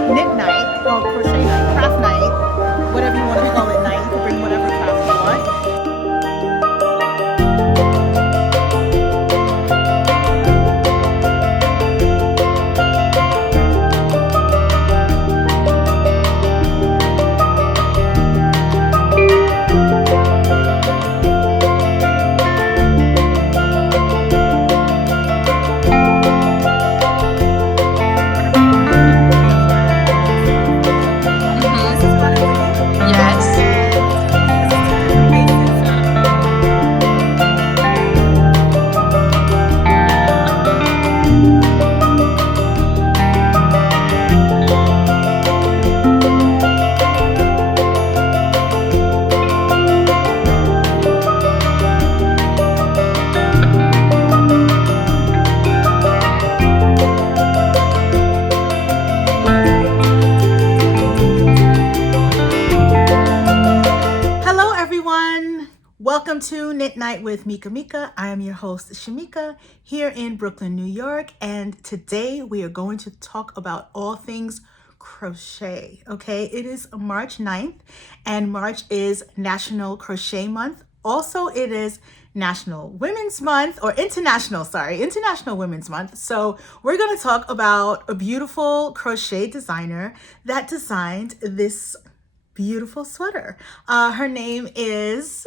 knit night, or crochet night, craft night, whatever you want to call it night. You can bring whatever craft you want. Welcome to Knit Night with Mekamika. I am your host, Shamika, here in Brooklyn, New York, and today we are going to talk about all things crochet, okay? It is March 9th, and March is National Crochet Month. Also, it is National Women's Month, or International Women's Month. So we're going to talk about a beautiful crochet designer that designed this beautiful sweater. Her name is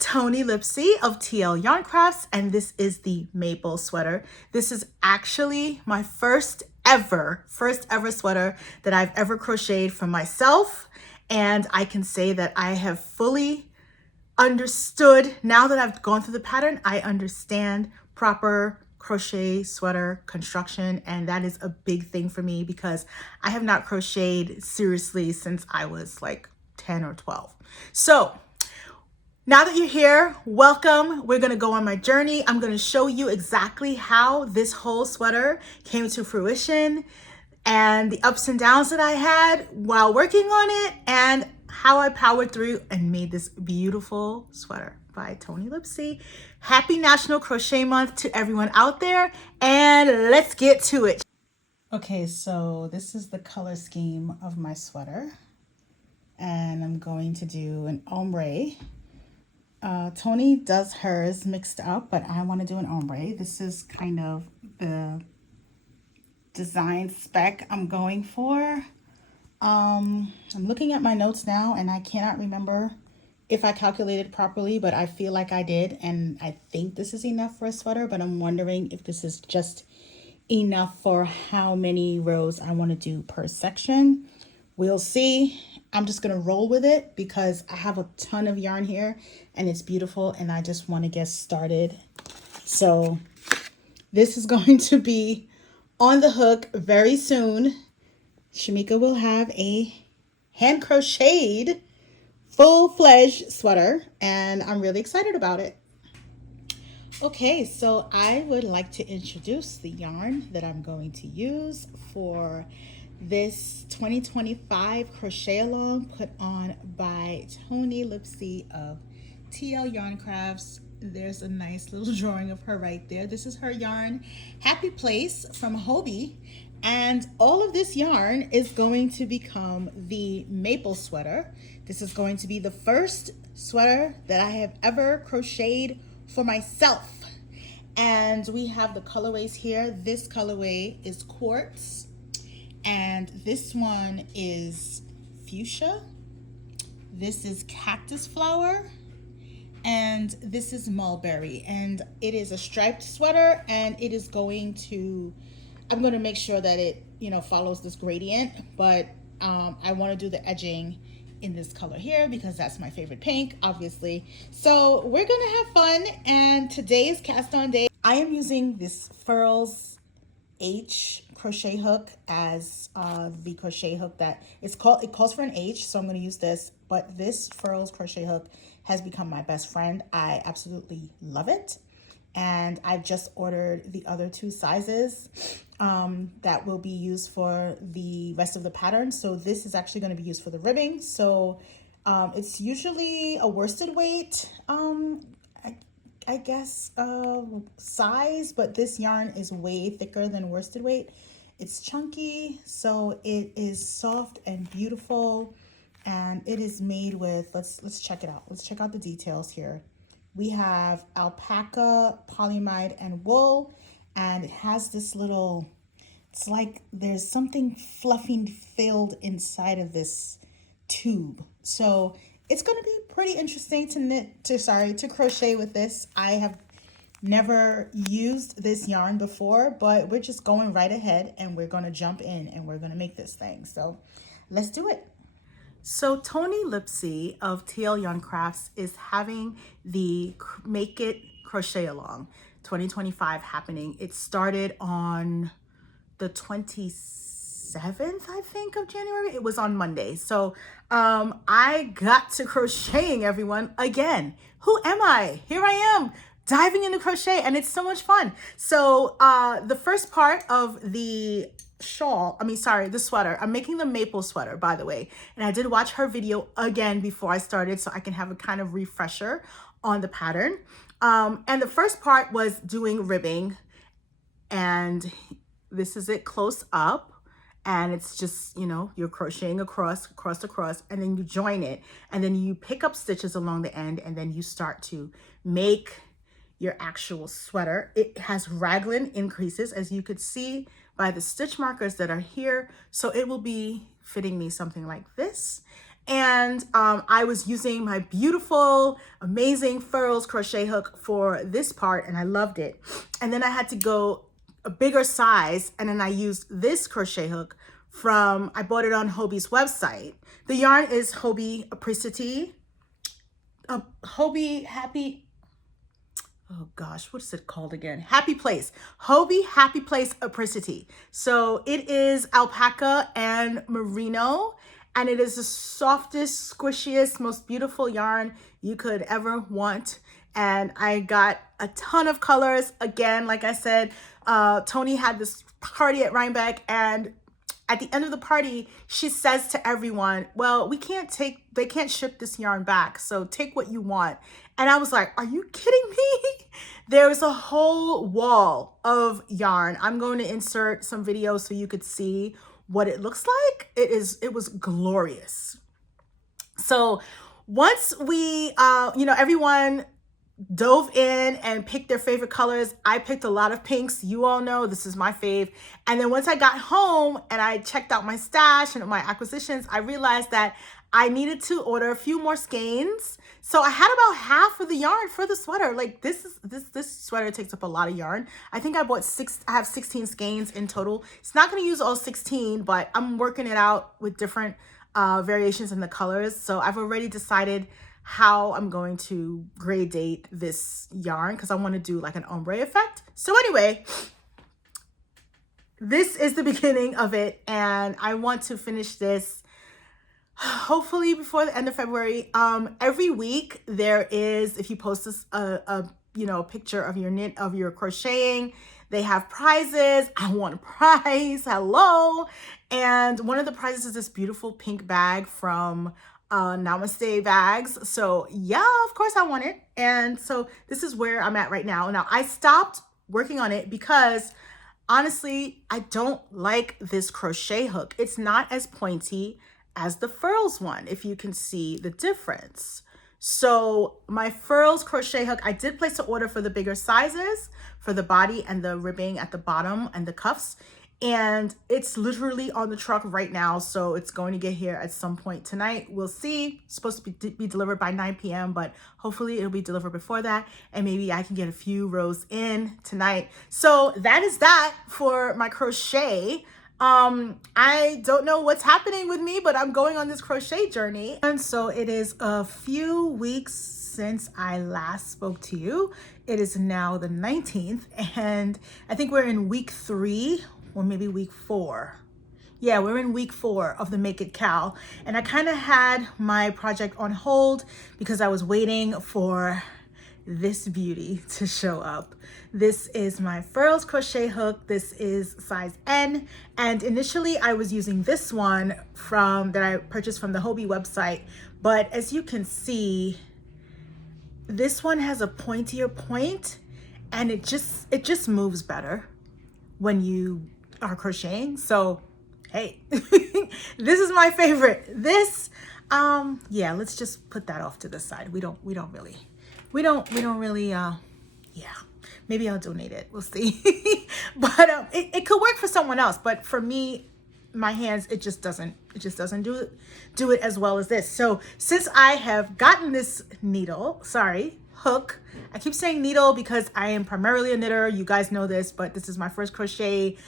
Toni Lipsey of TL Yarn Crafts, and this is the maple sweater. This is actually my first ever sweater that I've ever crocheted for myself, and I can say that I have fully understood, now that I've gone through the pattern, I understand proper crochet sweater construction, and that is a big thing for me because I have not crocheted seriously since I was like 10 or 12. So now that you're here, welcome. We're going to go on my journey. I'm going to show you exactly how this whole sweater came to fruition and the ups and downs that I had while working on it and how I powered through and made this beautiful sweater by Toni Lipsey. Happy National Crochet Month to everyone out there, and let's get to it. Okay, so this is the color scheme of my sweater, and I'm going to do an ombre. Toni does hers mixed up, but I want to do an ombre. This is kind of the design spec I'm going for. I'm looking at my notes now and I cannot remember if I calculated properly, but I feel like I did, and I think this is enough for a sweater, but I'm wondering if this is just enough for how many rows I want to do per section. We'll see. I'm just going to roll with it because I have a ton of yarn here and it's beautiful and I just want to get started. So this is going to be on the hook very soon. Shamika will have a hand crocheted full-fledged sweater and I'm really excited about it. Okay, so I would like to introduce the yarn that I'm going to use for this 2025 crochet along put on by Toni Lipsey of TL Yarn Crafts. There's a nice little drawing of her right there. This is her yarn, Happy Place from Hobie. And all of this yarn is going to become the maple sweater. This is going to be the first sweater that I have ever crocheted for myself. And we have the colorways here. This colorway is Quartz. And this one is Fuchsia. This is Cactus Flower. And this is Mulberry. And it is a striped sweater, and it is going to, I'm going to make sure that it, follows this gradient, but I want to do the edging in this color here because that's my favorite pink, obviously. So we're going to have fun, and today is cast on day. I am using this Furls H crochet hook as the crochet hook that it calls for an H, so I'm going to use this, but this Furls crochet hook has become my best friend. I absolutely love it, and I've just ordered the other two sizes that will be used for the rest of the pattern. So this is actually going to be used for the ribbing. So it's usually a worsted weight I guess size, but this yarn is way thicker than worsted weight, It's chunky, so it is soft and beautiful, and it is made with, let's check it out. Let's check out the details here. We have alpaca, polyamide, and wool, and it has this little, it's like there's something fluffy filled inside of this tube. So it's going to be pretty interesting to crochet with this. I have never used this yarn before, but we're just going right ahead and we're going to jump in and we're going to make this thing. So let's do it. So Toni Lipsey of TL Yarn Crafts is having the Make It Crochet Along 2025 happening. It started on the 27th, I think, of January. It was on Monday. So I got to crocheting, everyone, again. Who am I? Here I am diving into crochet, and it's so much fun. So the first part of the the sweater, I'm making the maple sweater, by the way, and I did watch her video again before I started so I can have a kind of refresher on the pattern. And the first part was doing ribbing, and this is it close up, and it's just, you know, you're crocheting across, and then you join it, and then you pick up stitches along the end, and then you start to make your actual sweater. It has raglan increases, as you could see by the stitch markers that are here. So it will be fitting me something like this. And I was using my beautiful, amazing Furls crochet hook for this part, and I loved it. And then I had to go a bigger size, and then I used this crochet hook I bought it on Hobie's website. The yarn is Hobie Apricity. Oh gosh, what is it called again? Happy Place. Hobie Happy Place Apricity. So it is alpaca and merino, and it is the softest, squishiest, most beautiful yarn you could ever want. And I got a ton of colors. Again, like I said, Toni had this party at Rhinebeck, and at the end of the party, she says to everyone, well, they can't ship this yarn back, so take what you want. And I was like, are you kidding me? There's a whole wall of yarn. I'm going to insert some videos so you could see what it looks like. It was glorious. So once we, everyone dove in and picked their favorite colors. I picked a lot of pinks. You all know this is my fave. And then once I got home and I checked out my stash and my acquisitions, I realized that I needed to order a few more skeins. So I had about half of the yarn for the sweater. Like this sweater takes up a lot of yarn. I think I have 16 skeins in total. It's not going to use all 16, but I'm working it out with different variations in the colors. So I've already decided how I'm going to gradate this yarn because I want to do like an ombre effect. So anyway, this is the beginning of it, and I want to finish this hopefully before the end of February. Every week there is, if you post this a picture of your crocheting, they have prizes. I want a prize. Hello. And one of the prizes is this beautiful pink bag from Namaste Bags. So yeah, of course I want it. And so this is where I'm at right now. Now I stopped working on it because honestly, I don't like this crochet hook. It's not as pointy as the Furls one, if you can see the difference. So my Furls crochet hook, I did place an order for the bigger sizes for the body and the ribbing at the bottom and the cuffs. And it's literally on the truck right now. So it's going to get here at some point tonight. We'll see. It's supposed to be delivered by 9 p.m. but hopefully it'll be delivered before that. And maybe I can get a few rows in tonight. So that is that for my crochet. I don't know what's happening with me, but I'm going on this crochet journey. And so it is a few weeks since I last spoke to you. It is now the 19th, and I think we're in week 3 or maybe week 4. Yeah, we're in week 4 of the Make It Cal. And I kind of had my project on hold because I was waiting for this beauty to show up. This is my Furls crochet hook. This is size N. And initially I was using this one that I purchased from the Hobie website. But as you can see, this one has a pointier point, and it just moves better when you are crocheting. So, hey, this is my favorite. This, yeah, let's just put that off to the side. We don't really, yeah, maybe I'll donate it. We'll see. But it could work for someone else. But for me, my hands, it just doesn't do it as well as this. So since I have gotten this hook, I keep saying needle because I am primarily a knitter. You guys know this, but this is my first crochet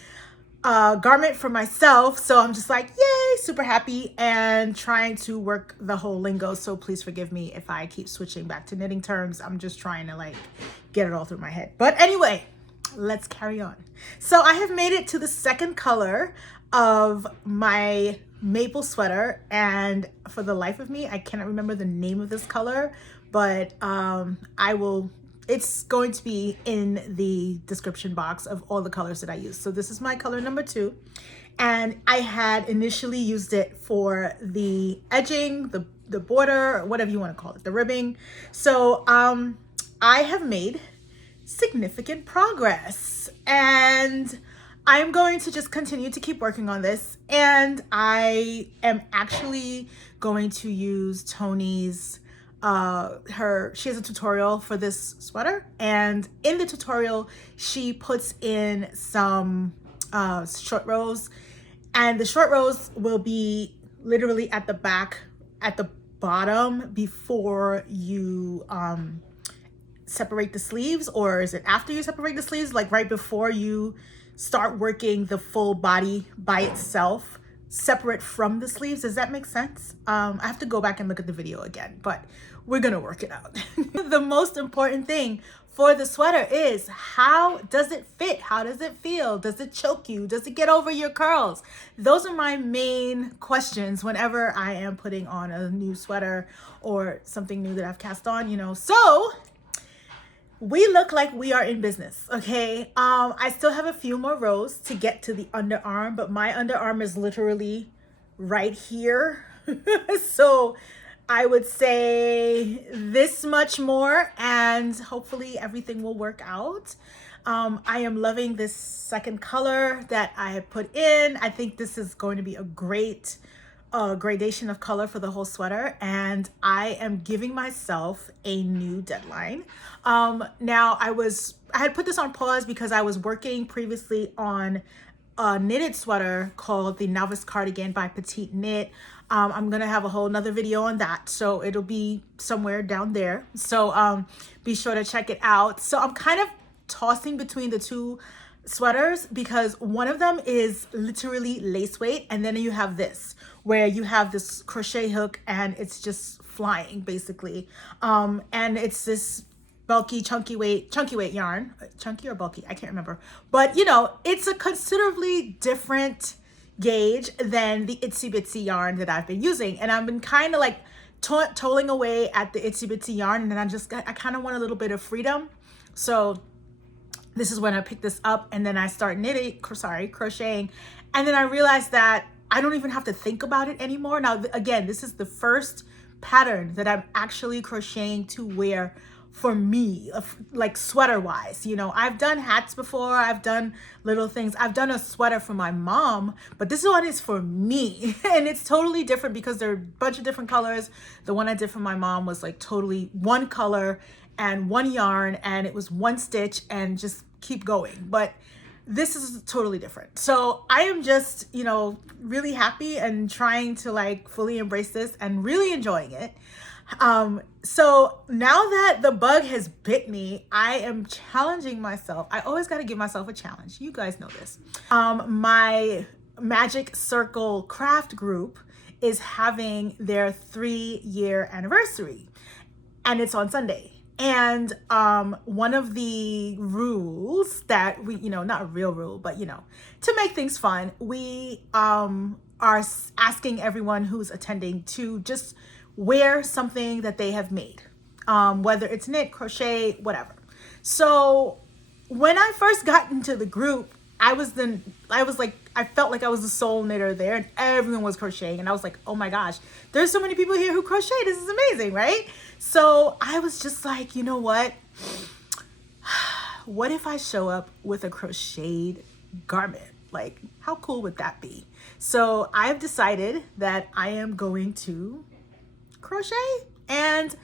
garment for myself. So I'm just like, yay, super happy and trying to work the whole lingo. So please forgive me if I keep switching back to knitting terms. I'm just trying to like get it all through my head. But anyway, let's carry on. So I have made it to the second color of my maple sweater, and for the life of me, I cannot remember the name of this color, but it's going to be in the description box of all the colors that I use. So this is my color number 2, and I had initially used it for the edging, the border, whatever you want to call it, the ribbing. So I have made significant progress, and I'm going to just continue to keep working on this. And I am actually going to use Toni's, she has a tutorial for this sweater. And in the tutorial, she puts in some short rows. And the short rows will be literally at the back, at the bottom before you separate the sleeves, or is it after you separate the sleeves, like right before you start working the full body by itself, separate from the sleeves? Does that make sense? I have to go back and look at the video again, but we're gonna work it out. The most important thing for the sweater is, how does it fit? How does it feel? Does it choke you? Does it get over your curls? Those are my main questions whenever I am putting on a new sweater or something new that I've cast on, you know. So we look like we are in business, okay? I still have a few more rows to get to the underarm, but my underarm is literally right here. So I would say this much more, and hopefully everything will work out. I am loving this second color that I have put in. I think this is going to be a great gradation of color for the whole sweater, and I am giving myself a new deadline. Now I had put this on pause because I was working previously on a knitted sweater called the Novice Cardigan by Petite Knit. I'm gonna have a whole nother video on that, so it'll be somewhere down there. So be sure to check it out. So I'm kind of tossing between the two sweaters because one of them is literally lace weight, and then you have this where you have this crochet hook and it's just flying basically, and it's this bulky chunky weight yarn. Chunky or bulky, I can't remember, but you know, it's a considerably different gauge than the itsy bitsy yarn that I've been using, and I've been kind of like toiling away at the itsy bitsy yarn, and then I kind of want a little bit of freedom. So this is when I pick this up, and then I start crocheting, and then I realized that I don't even have to think about it anymore. Now, again, this is the first pattern that I'm actually crocheting to wear for me, like sweater wise. You know, I've done hats before, I've done little things. I've done a sweater for my mom, but this one is for me. And it's totally different because there are a bunch of different colors. The one I did for my mom was like totally one color and one yarn, and it was one stitch and just keep going. But this is totally different. So I am just, you know, really happy and trying to like fully embrace this and really enjoying it. So now that the bug has bit me, I am challenging myself. I always got to give myself a challenge. You guys know this. My Magic Circle craft group is having their 3-year anniversary, and it's on Sunday. And one of the rules that we, you know, not a real rule, but, you know, to make things fun, we are asking everyone who's attending to just wear something that they have made, whether it's knit, crochet, whatever. So when I first got into the group, I felt like I was the sole knitter there, and everyone was crocheting, and I was like, oh my gosh, there's so many people here who crochet. This is amazing, right? So I was just like, you know what? What if I show up with a crocheted garment? Like, how cool would that be? So I've decided that I am going to crochet and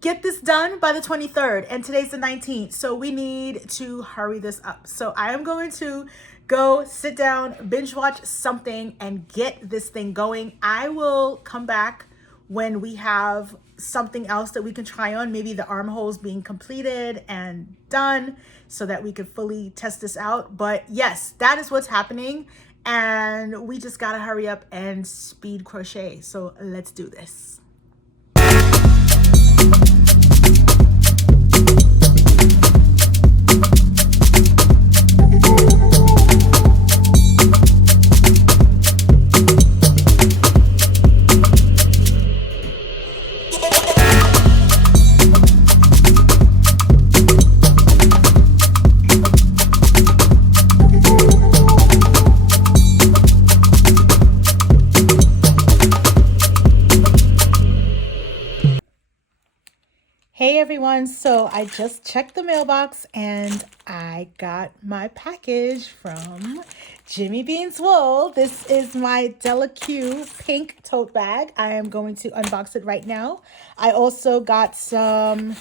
get this done by the 23rd, and today's the 19th, so we need to hurry this up. So I am going to go sit down, binge watch something, and get this thing going. I will come back when we have something else that we can try on, maybe the armholes being completed and done, so that we could fully test this out. But yes, that is what's happening, and we just gotta hurry up and speed crochet. So let's do this. Hey everyone, so I just checked the mailbox and I got my package from Jimmy Bean's Wool. This is my Delaque pink tote bag. I am going to unbox it right now. I also got some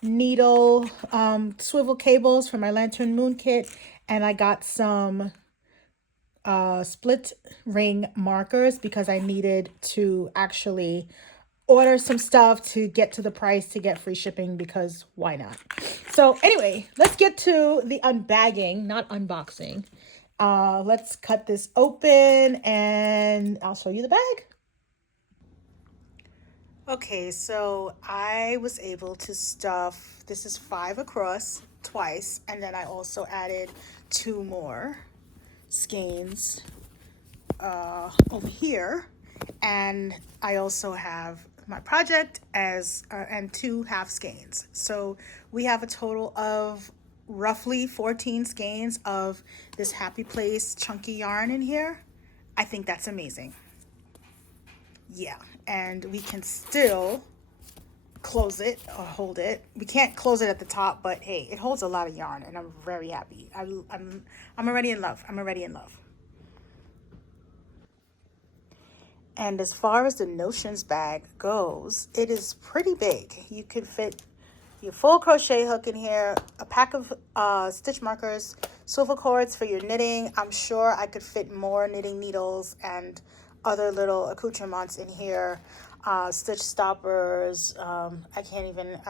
needle swivel cables for my Lantern Moon kit, and I got some split ring markers because I needed to actually order some stuff to get to the price to get free shipping, because why not? So anyway, let's get to the unbagging, not unboxing. Let's cut this open and I'll show you the bag. Okay, so I was able to stuff, this is 5 across twice, and then I also added 2 more skeins over here, and I also have my project as and 2 half skeins. So we have a total of roughly 14 skeins of this Happy Place chunky yarn in here. I think that's amazing. Yeah, and we can still close it or hold it. We can't close it at the top, but hey, it holds a lot of yarn, and I'm very happy. I'm already in love. I'm already in love. And as far as the Notions bag goes, it is pretty big. You could fit your full crochet hook in here, a pack of stitch markers, swivel cords for your knitting. I'm sure I could fit more knitting needles and other little accoutrements in here. Stitch stoppers, I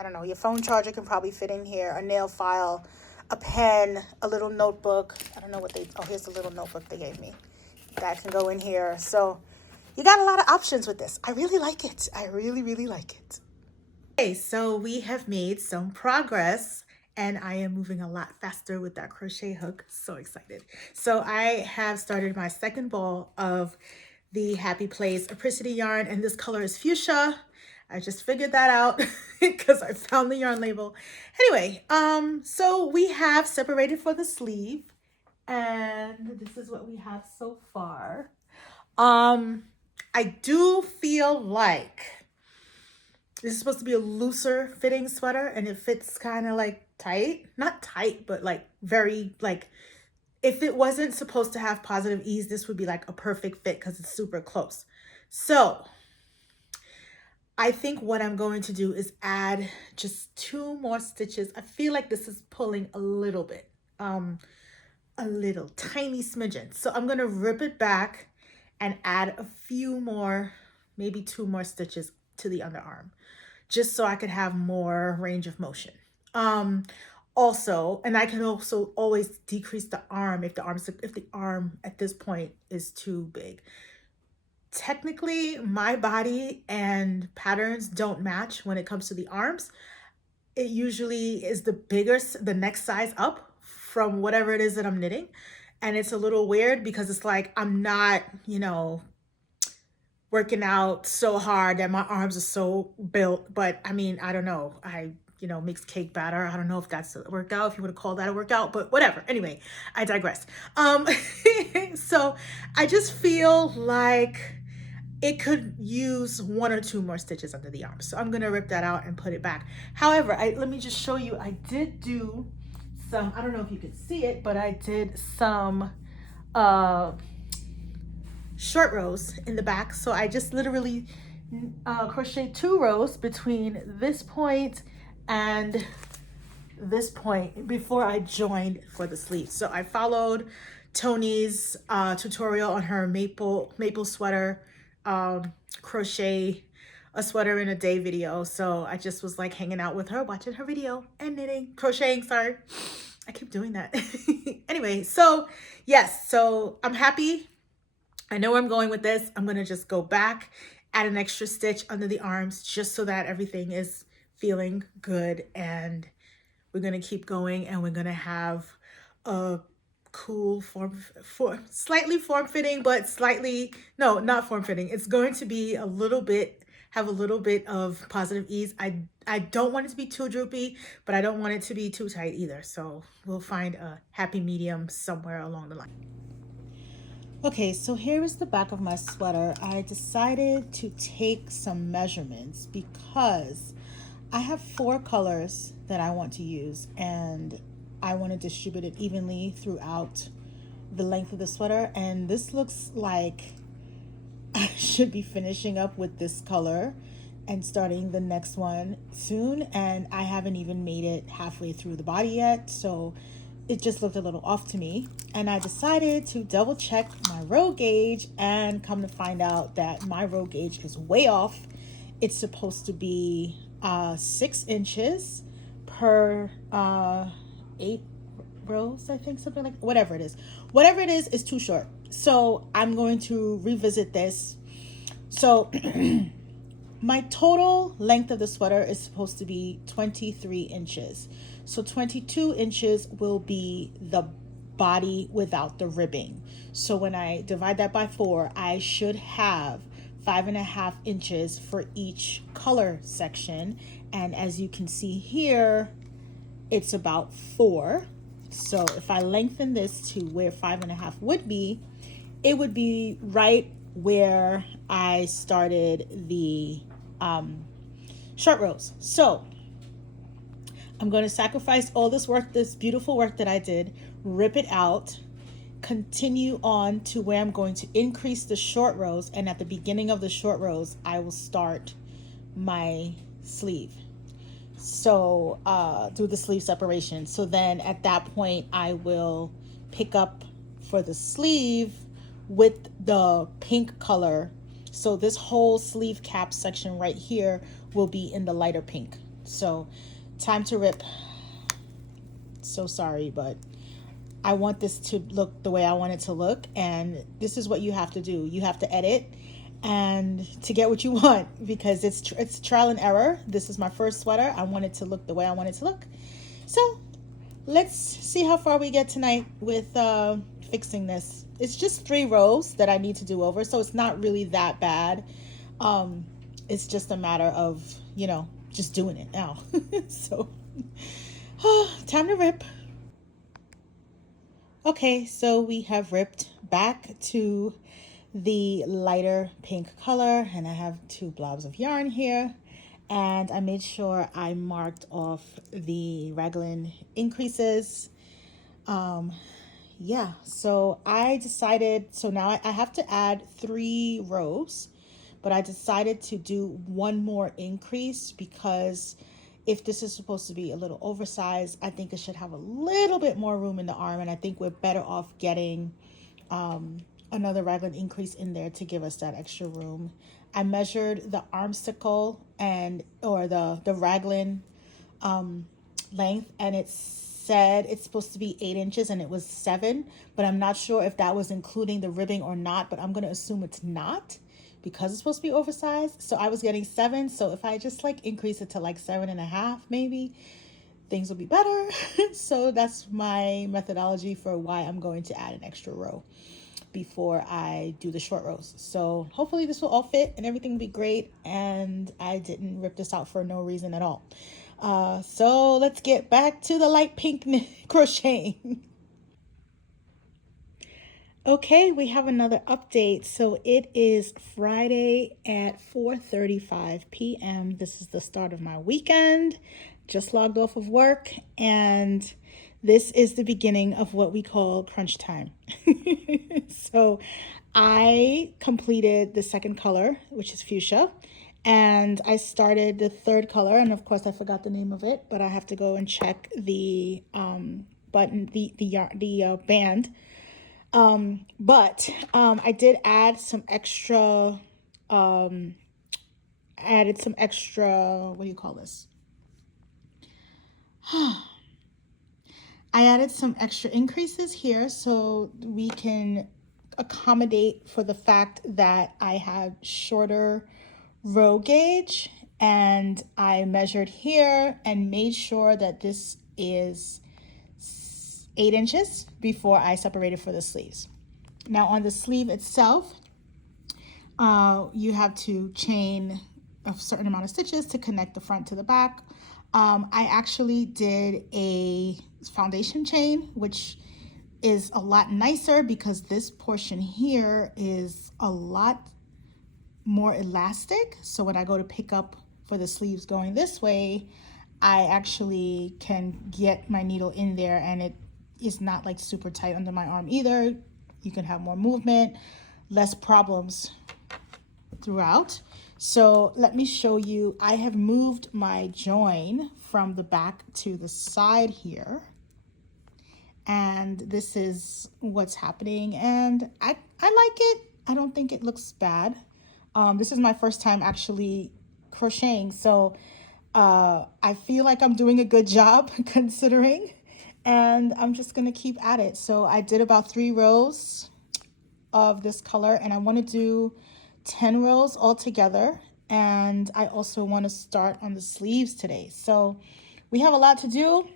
don't know, your phone charger can probably fit in here, a nail file, a pen, a little notebook. I don't know what here's the little notebook they gave me. That can go in here. So you got a lot of options with this. I really like it. I really, really like it. Okay, so we have made some progress, and I am moving a lot faster with that crochet hook. So excited. So I have started my second ball of the Happy Place Apricity yarn, and this color is fuchsia. I just figured that out because I found the yarn label. Anyway, so we have separated for the sleeve, and this is what we have so far. I do feel like this is supposed to be a looser fitting sweater, and it fits kind of like tight, not tight, but like very, like, if it wasn't supposed to have positive ease, this would be like a perfect fit because it's super close. So I think what I'm going to do is add just 2 more stitches. I feel like this is pulling a little bit, a little tiny smidgen. So I'm going to rip it back and add a few more, maybe 2 more stitches to the underarm, just so I could have more range of motion. Also, and I can also always decrease the arm if the arm at this point is too big. Technically, my body and patterns don't match when it comes to the arms. It usually is the next size up from whatever it is that I'm knitting. And it's a little weird because it's like I'm not, working out so hard that my arms are so built. But I mean, I don't know. I mix cake batter. I don't know if that's a workout, if you want to call that a workout, but whatever. Anyway, I digress. So I just feel like it could use 1 or 2 more stitches under the arm. So I'm going to rip that out and put it back. However, let me just show you, I did do some, I don't know if you can see it, but I did some short rows in the back. So I just literally crocheted 2 rows between this point and this point before I joined for the sleeves. So I followed Toni's tutorial on her maple sweater, crochet a sweater in a day video. So I just was like hanging out with her, watching her video and crocheting, sorry. I keep doing that. Anyway, so yes, so I'm happy. I know where I'm going with this. I'm gonna just go back, add an extra stitch under the arms just so that everything is feeling good, and we're gonna keep going, and we're gonna have a cool slightly form-fitting, but slightly, no, not form-fitting. It's going to be a little bit, have a little bit of positive ease. I don't want it to be too droopy, but I don't want it to be too tight either. So we'll find a happy medium somewhere along the line. Okay, so here is the back of my sweater. I decided to take some measurements because I have 4 colors that I want to use, and I want to distribute it evenly throughout the length of the sweater. And this looks like I should be finishing up with this color and starting the next one soon. And I haven't even made it halfway through the body yet, so it just looked a little off to me. And I decided to double check my row gauge, and come to find out that my row gauge is way off. It's supposed to be 6 inches per 8 rows, I think, something like, whatever it is too short. So I'm going to revisit this. So my total length of the sweater is supposed to be 23 inches. So 22 inches will be the body without the ribbing. So when I divide that by 4, I should have 5.5 inches for each color section. And as you can see here, it's about 4. So if I lengthen this to where 5.5 would be, it would be right where I started the short rows. So I'm going to sacrifice all this work, this beautiful work that I did, rip it out, continue on to where I'm going to increase the short rows, and at the beginning of the short rows I will start my sleeve. So do the sleeve separation. So then at that point I will pick up for the sleeve with the pink color. So this whole sleeve cap section right here will be in the lighter pink. So time to rip. So sorry, but I want this to look the way I want it to look, and this is what you have to do. You have to edit and to get what you want, because it's trial and error. This is my first sweater. I want it to look the way I want it to look. So let's see how far we get tonight with fixing this. It's just 3 rows that I need to do over, so it's not really that bad. It's just a matter of, you know, just doing it now. So time to rip. Okay, so we have ripped back to the lighter pink color, and I have 2 blobs of yarn here, and I made sure I marked off the raglan increases. Yeah, so I decided, so now I have to add 3 rows, but I decided to do 1 more increase, because if this is supposed to be a little oversized, I think it should have a little bit more room in the arm, and I think we're better off getting another raglan increase in there to give us that extra room. I measured the armsicle or the raglan length, and it said it's supposed to be 8 inches, and it was 7, but I'm not sure if that was including the ribbing or not, but I'm going to assume it's not, because it's supposed to be oversized. So I was getting 7. So if I just like increase it to like 7.5, maybe things will be better. So that's my methodology for why I'm going to add an extra row before I do the short rows. So hopefully this will all fit and everything will be great, and I didn't rip this out for no reason at all. So let's get back to the light pink crocheting. Okay, we have another update. So it is Friday at 4:35 p.m. This is the start of my weekend. Just logged off of work, and this is the beginning of what we call crunch time. So I completed the second color, which is fuchsia, and I started the third color, and of course I forgot the name of it, but I have to go and check the button, the band. I did add some extra, what do you call this? I added some extra increases here so we can accommodate for the fact that I have shorter row gauge, and I measured here and made sure that this is 8 inches before I separated for the sleeves. Now on the sleeve itself, you have to chain a certain amount of stitches to connect the front to the back. I actually did a foundation chain, which is a lot nicer because this portion here is a lot more elastic. So when I go to pick up for the sleeves going this way, I actually can get my needle in there, and it is not like super tight under my arm either. You can have more movement, less problems throughout. So let me show you. I have moved my join from the back to the side here, and this is what's happening, and I like it. I don't think it looks bad. This is my first time actually crocheting, so I feel like I'm doing a good job considering, and I'm just gonna keep at it. So I did about 3 rows of this color, and I want to do 10 rows altogether, and I also want to start on the sleeves today. So we have a lot to do,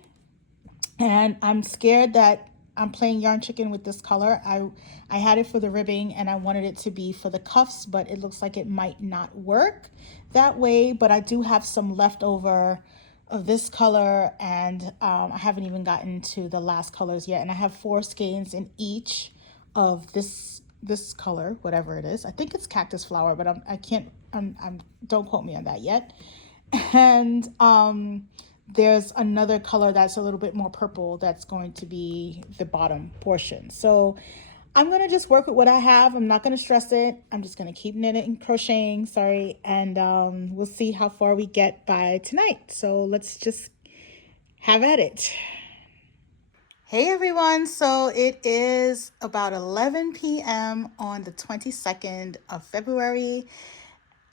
and I'm scared that I'm playing yarn chicken with this color. I had it for the ribbing and I wanted it to be for the cuffs, but it looks like it might not work that way. But I do have some leftover of this color, and I haven't even gotten to the last colors yet, and I have 4 skeins in each of this color, whatever it is. I think it's Cactus Flower, but don't quote me on that yet. And there's another color that's a little bit more purple that's going to be the bottom portion. So I'm gonna just work with what I have. I'm not gonna stress it. I'm just gonna keep knitting and crocheting, and we'll see how far we get by tonight. So let's just have at it. Hey everyone, so it is about 11 p.m. on the 22nd of February.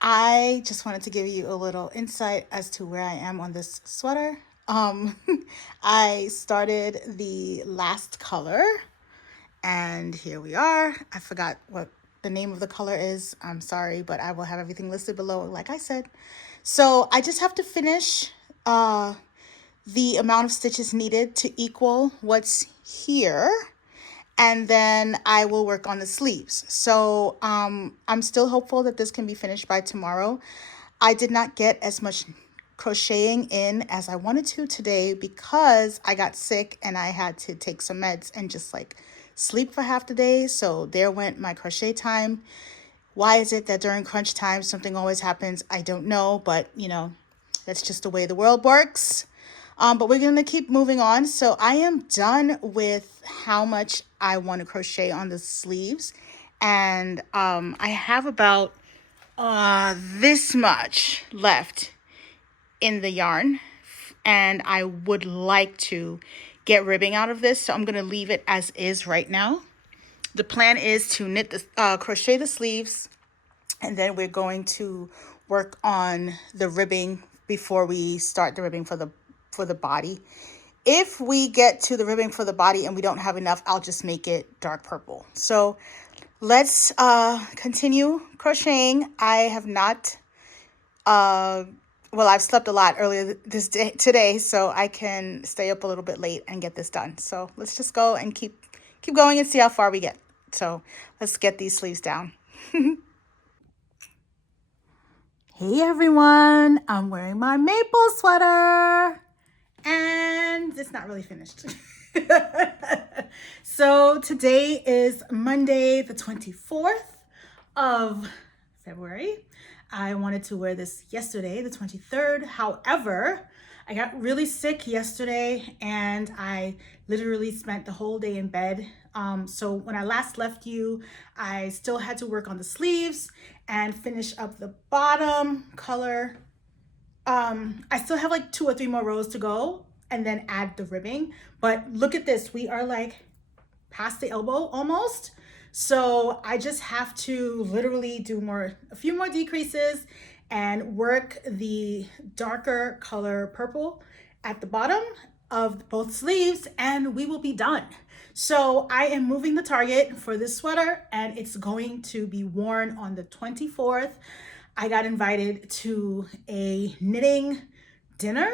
I just wanted to give you a little insight as to where I am on this sweater. I started the last color, and here we are. I forgot what the name of the color is. I'm sorry, but I will have everything listed below, like I said. So I just have to finish the amount of stitches needed to equal what's here, and then I will work on the sleeves. So I'm still hopeful that this can be finished by tomorrow. I did not get as much crocheting in as I wanted to today because I got sick and I had to take some meds and just like sleep for half the day. So there went my crochet time. Why is it that during crunch time something always happens? I don't know, but you know, that's just the way the world works. But we're going to keep moving on. So I am done with how much I want to crochet on the sleeves. And I have about this much left in the yarn. And I would like to get ribbing out of this. So I'm going to leave it as is right now. The plan is to knit the crochet the sleeves. And then we're going to work on the ribbing before we start the ribbing for the body. If we get to the ribbing for the body and we don't have enough, I'll just make it dark purple. So let's continue crocheting. I have not I've slept a lot earlier today, so I can stay up a little bit late and get this done. So let's just go and keep going and see how far we get. So let's get these sleeves down. Hey everyone, I'm wearing my maple sweater. And it's not really finished. So today is Monday, the 24th of February. I wanted to wear this yesterday, the 23rd. However, I got really sick yesterday and I literally spent the whole day in bed. So when I last left you, I still had to work on the sleeves and finish up the bottom color. I still have like 2 or 3 more rows to go and then add the ribbing. But look at this, we are like past the elbow almost. So I just have to literally do a few more decreases and work the darker color purple at the bottom of both sleeves and we will be done. So I am moving the target for this sweater and it's going to be worn on the 24th. I got invited to a knitting dinner.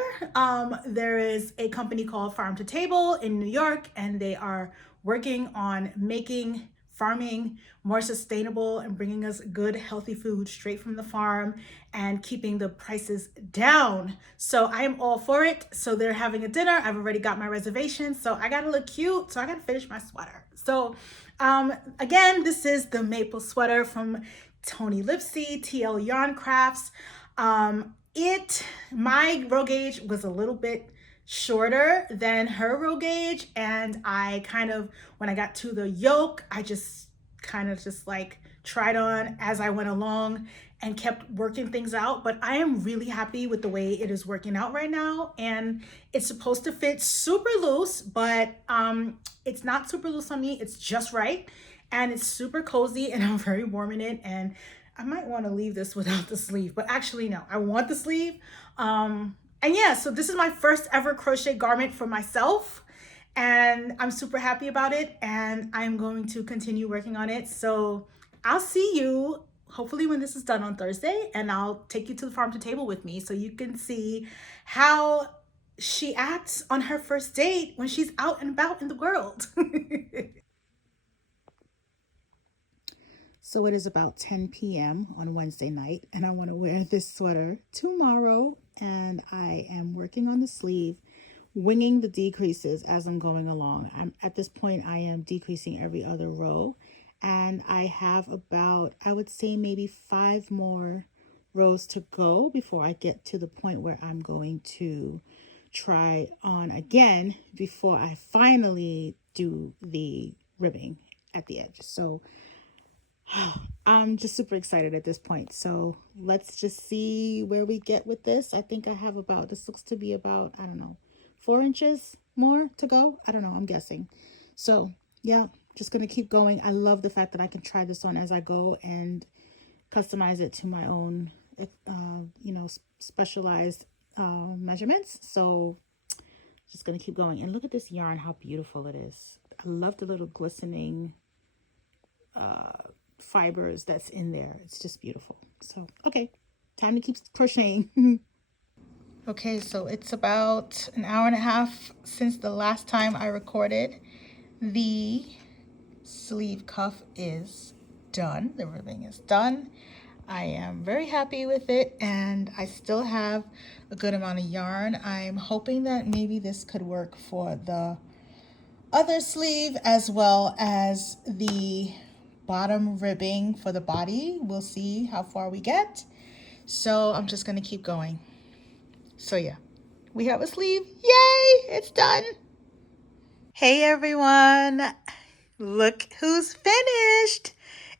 There is a company called Farm to Table in New York, and they are working on making farming more sustainable and bringing us good, healthy food straight from the farm and keeping the prices down. So I am all for it. So they're having a dinner. I've already got my reservation. So I gotta look cute. So I gotta finish my sweater. So again, this is the maple sweater from Toni Lipsey, TL Yarn Crafts. My row gauge was a little bit shorter than her row gauge, and I kind of, when I got to the yoke, I just kind of just like tried on as I went along and kept working things out. But I am really happy with the way it is working out right now, and it's supposed to fit super loose, but it's not super loose on me. It's just right, and it's super cozy, and I'm very warm in it. And I might want to leave this without the sleeve, but actually no, I want the sleeve. And yeah, so this is my first ever crochet garment for myself and I'm super happy about it and I'm going to continue working on it. So I'll see you hopefully when this is done on Thursday, and I'll take you to the farm to table with me so you can see how she acts on her first date when she's out and about in the world. So it is about 10 p.m. on Wednesday night, and I want to wear this sweater tomorrow, and I am working on the sleeve, winging the decreases as I'm going along. At this point, I am decreasing every other row, and I have about, I would say maybe 5 more rows to go before I get to the point where I'm going to try on again before I finally do the ribbing at the edge. So I'm just super excited at this point. So let's just see where we get with this. I think I have about, this looks to be about, I don't know, 4 inches more to go. I don't know, I'm guessing. So yeah, just going to keep going. I love the fact that I can try this on as I go and customize it to my own, specialized measurements. So just going to keep going. And look at this yarn, how beautiful it is. I love the little glistening fibers that's in there. It's just beautiful. So okay, time to keep crocheting. Okay, so it's about an hour and a half since the last time I recorded. The sleeve cuff is done. The ribbing is done. I am very happy with it, and I still have a good amount of yarn. I'm hoping that maybe this could work for the other sleeve as well as the bottom ribbing for the body. We'll see how far we get. So I'm just going to keep going. So yeah, we have a sleeve. Yay, it's done. Hey everyone, look who's finished.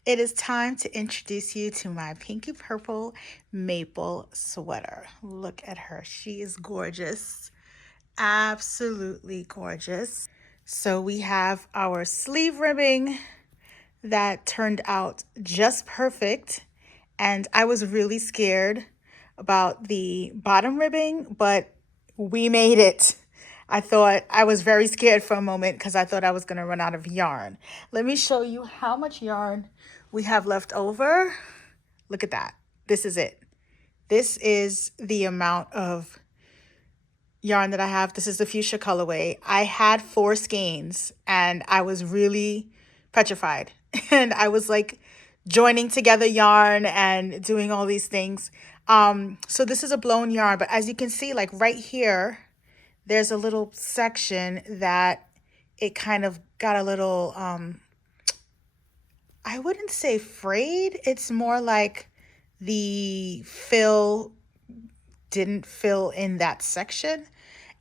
It is time to introduce you to my pinky purple maple sweater. Look at her. She is gorgeous. Absolutely gorgeous. So we have our sleeve ribbing that turned out just perfect. And I was really scared about the bottom ribbing, but we made it. I was very scared for a moment because I thought I was going to run out of yarn. Let me show you how much yarn we have left over. Look at that. This is it. This is the amount of yarn that I have. This is the fuchsia colorway. I had 4 skeins and I was really petrified. And I was like joining together yarn and doing all these things. So this is a blown yarn, but as you can see, like right here, there's a little section that it kind of got a little, I wouldn't say frayed. It's more like the fill didn't fill in that section.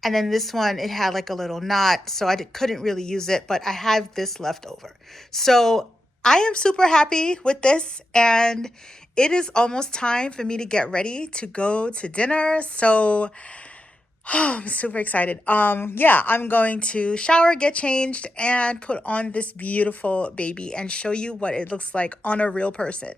And then this one, it had like a little knot, so I couldn't really use it, but I have this left over. So I am super happy with this, and it is almost time for me to get ready to go to dinner. So I'm super excited. Yeah, I'm going to shower, get changed, and put on this beautiful baby and show you what it looks like on a real person.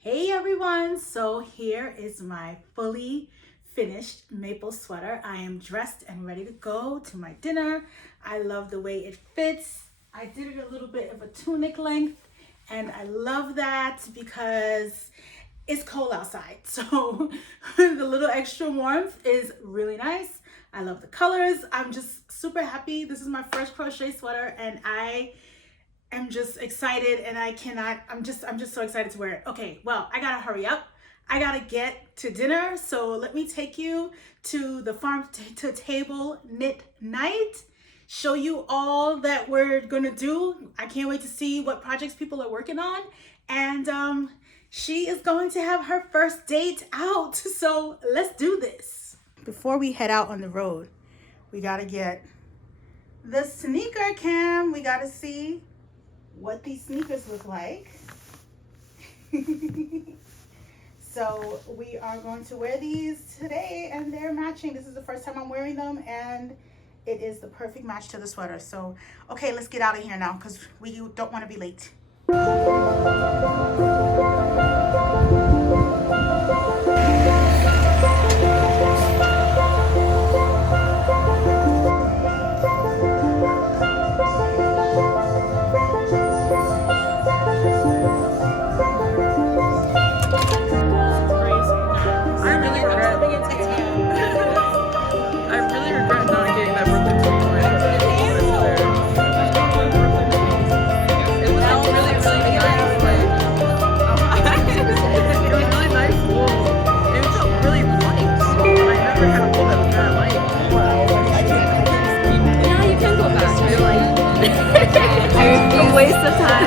Hey everyone, so here is my fully finished maple sweater. I am dressed and ready to go to my dinner. I love the way it fits. I did it a little bit of a tunic length, and I love that because it's cold outside. So the little extra warmth is really nice. I love the colors. I'm just super happy. This is my first crochet sweater, and I am just excited, and I'm just so excited to wear it. Okay, well, I gotta hurry up. I gotta get to dinner. So let me take you to the farm to table knit night, show you all that we're gonna do. I can't wait to see what projects people are working on. And she is going to have her first date out. So let's do this. Before we head out on the road, we gotta get the sneaker cam. We gotta see what these sneakers look like. So we are going to wear these today, and they're matching. This is the first time I'm wearing them, and it is the perfect match to the sweater. So, okay, let's get out of here now because we don't want to be late. A waste of time.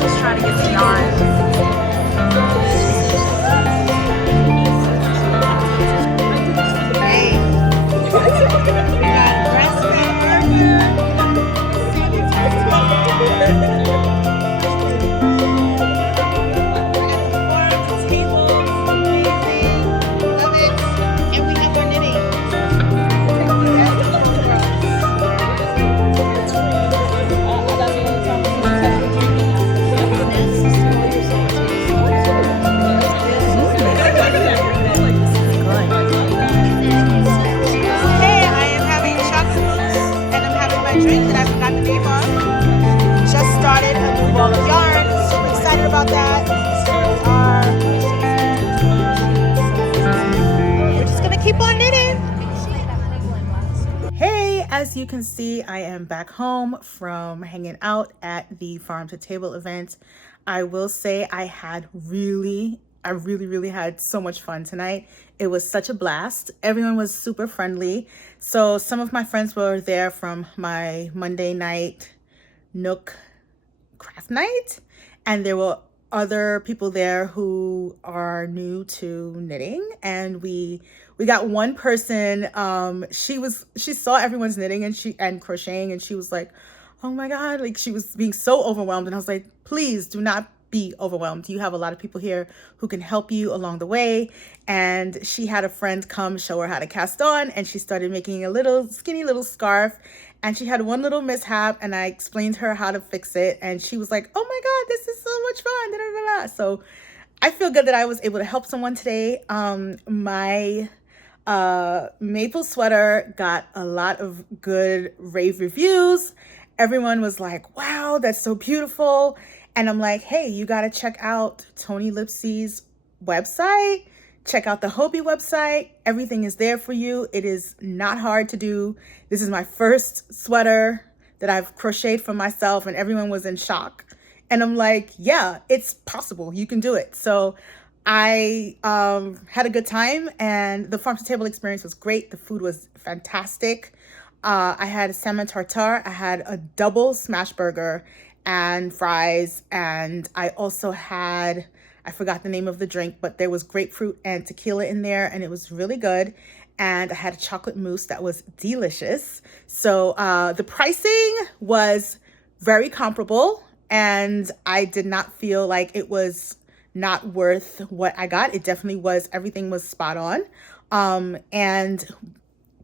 Just trying to get the yarn. Hey. We got breast burger. Drink that I forgot the name of. Just started a new ball of yarn. Super excited about that. We're just gonna keep on knitting. Hey, as you can see, I am back home from hanging out at the Farm to Table event. I will say I really had so much fun tonight. It was such a blast. Everyone was super friendly. So some of my friends were there from my Monday night Nook craft night, and there were other people there who are new to knitting, and we got one person, she saw everyone's knitting and crocheting, and she was like, oh my god, like she was being so overwhelmed, and I was like, please do not be overwhelmed. You have a lot of people here who can help you along the way. And she had a friend come show her how to cast on, and she started making a little skinny little scarf, and she had one little mishap, and I explained to her how to fix it, and she was like, oh my god, this is so much fun, da, da, da, da. So I feel good that I was able to help someone today. My maple sweater got a lot of good rave reviews. Everyone was like, wow, that's so beautiful. And I'm like, hey, you got to check out Toni Lipsey's website. Check out the Hobie website. Everything is there for you. It is not hard to do. This is my first sweater that I've crocheted for myself, and everyone was in shock. And I'm like, yeah, it's possible. You can do it. So I had a good time, and the farm to table experience was great. The food was fantastic. I had salmon tartare. I had a double smash burger and fries, and I I forgot the name of the drink, but there was grapefruit and tequila in there, and it was really good. And I had a chocolate mousse that was delicious. So the pricing was very comparable, and I did not feel like it was not worth what I got. It definitely was. Everything was spot on. And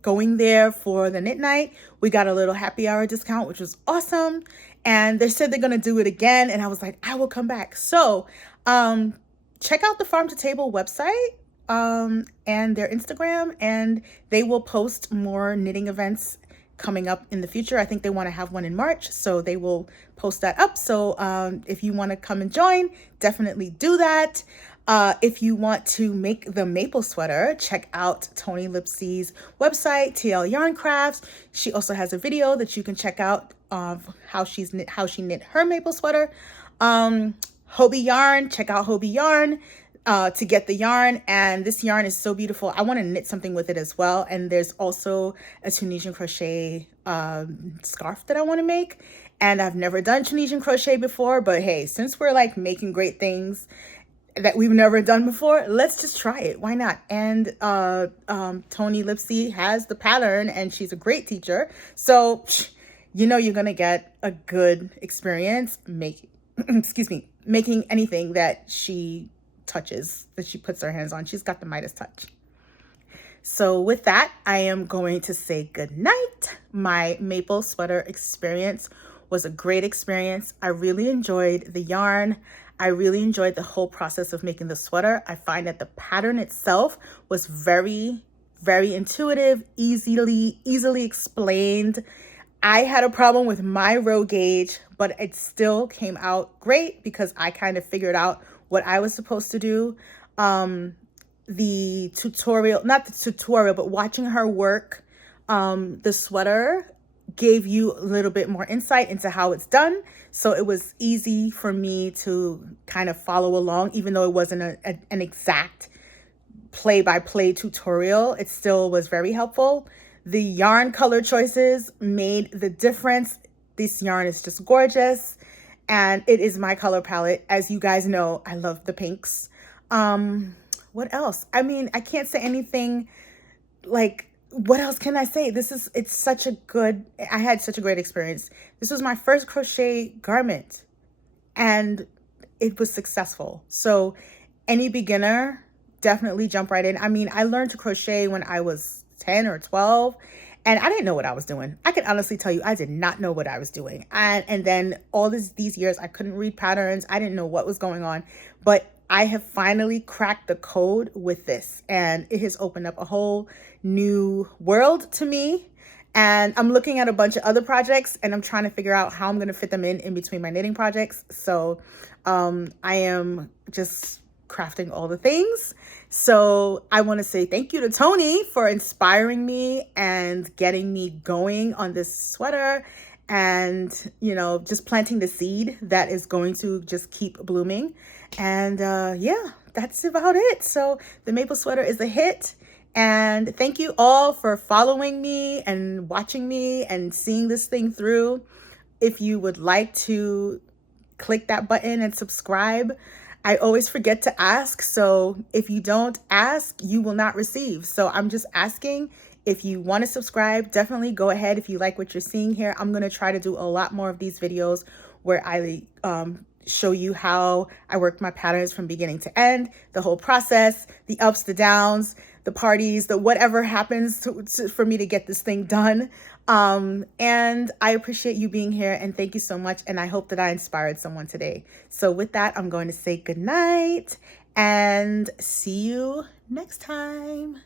going there for the knit night, we got a little happy hour discount, which was awesome. And they said they're going to do it again. And I was like, I will come back. So check out the Farm to Table website and their Instagram, and they will post more knitting events coming up in the future. I think they want to have one in March, so they will post that up. So if you want to come and join, definitely do that. If you want to make the maple sweater, check out Toni Lipsey's website, TL Yarn Crafts. She also has a video that you can check out of how she knit her maple sweater. Hobie Yarn, check out Hobie Yarn to get the yarn. And this yarn is so beautiful. I want to knit something with it as well. And there's also a Tunisian crochet scarf that I want to make. And I've never done Tunisian crochet before, but hey, since we're like making great things that we've never done before, let's just try it. Why not? And Toni Lipsey has the pattern, and she's a great teacher. So you know you're gonna get a good experience making making anything that she touches, that she puts her hands on. She's got the Midas touch. So with that, I am going to say good night. My maple sweater experience was a great experience. I really enjoyed the yarn. I really enjoyed the whole process of making the sweater. I find that the pattern itself was very, very intuitive, easily explained. I had a problem with my row gauge, but it still came out great because I kind of figured out what I was supposed to do. The tutorial, not the tutorial, but watching her work the sweater gave you a little bit more insight into how it's done. So it was easy for me to kind of follow along, even though it wasn't an exact play-by-play tutorial. It still was very helpful. The yarn color choices made the difference. This yarn is just gorgeous, and it is my color palette. As you guys know, I love the pinks. What else? I mean, I can't say anything like, what else can I say? I had such a great experience. This was my first crochet garment, and it was successful. So any beginner, definitely jump right in. I mean, I learned to crochet when I was 10 or 12, and I didn't know what I was doing. I can honestly tell you, I did not know what I was doing. And then all these years, I couldn't read patterns. I didn't know what was going on, but I have finally cracked the code with this, and it has opened up a whole new world to me. And I'm looking at a bunch of other projects, and I'm trying to figure out how I'm going to fit them in between my knitting projects. So I am just crafting all the things. So I want to say thank you to Toni for inspiring me and getting me going on this sweater, and just planting the seed that is going to just keep blooming. And yeah, that's about it. So the maple sweater is a hit. And thank you all for following me and watching me and seeing this thing through. If you would like to click that button and subscribe, I always forget to ask. So if you don't ask, you will not receive. So I'm just asking, if you want to subscribe, definitely go ahead. If you like what you're seeing here, I'm going to try to do a lot more of these videos where I show you how I work my patterns from beginning to end, the whole process, the ups, the downs, the parties, the whatever happens for me to get this thing done. And I appreciate you being here, and thank you so much. And I hope that I inspired someone today. So with that, I'm going to say good night and see you next time.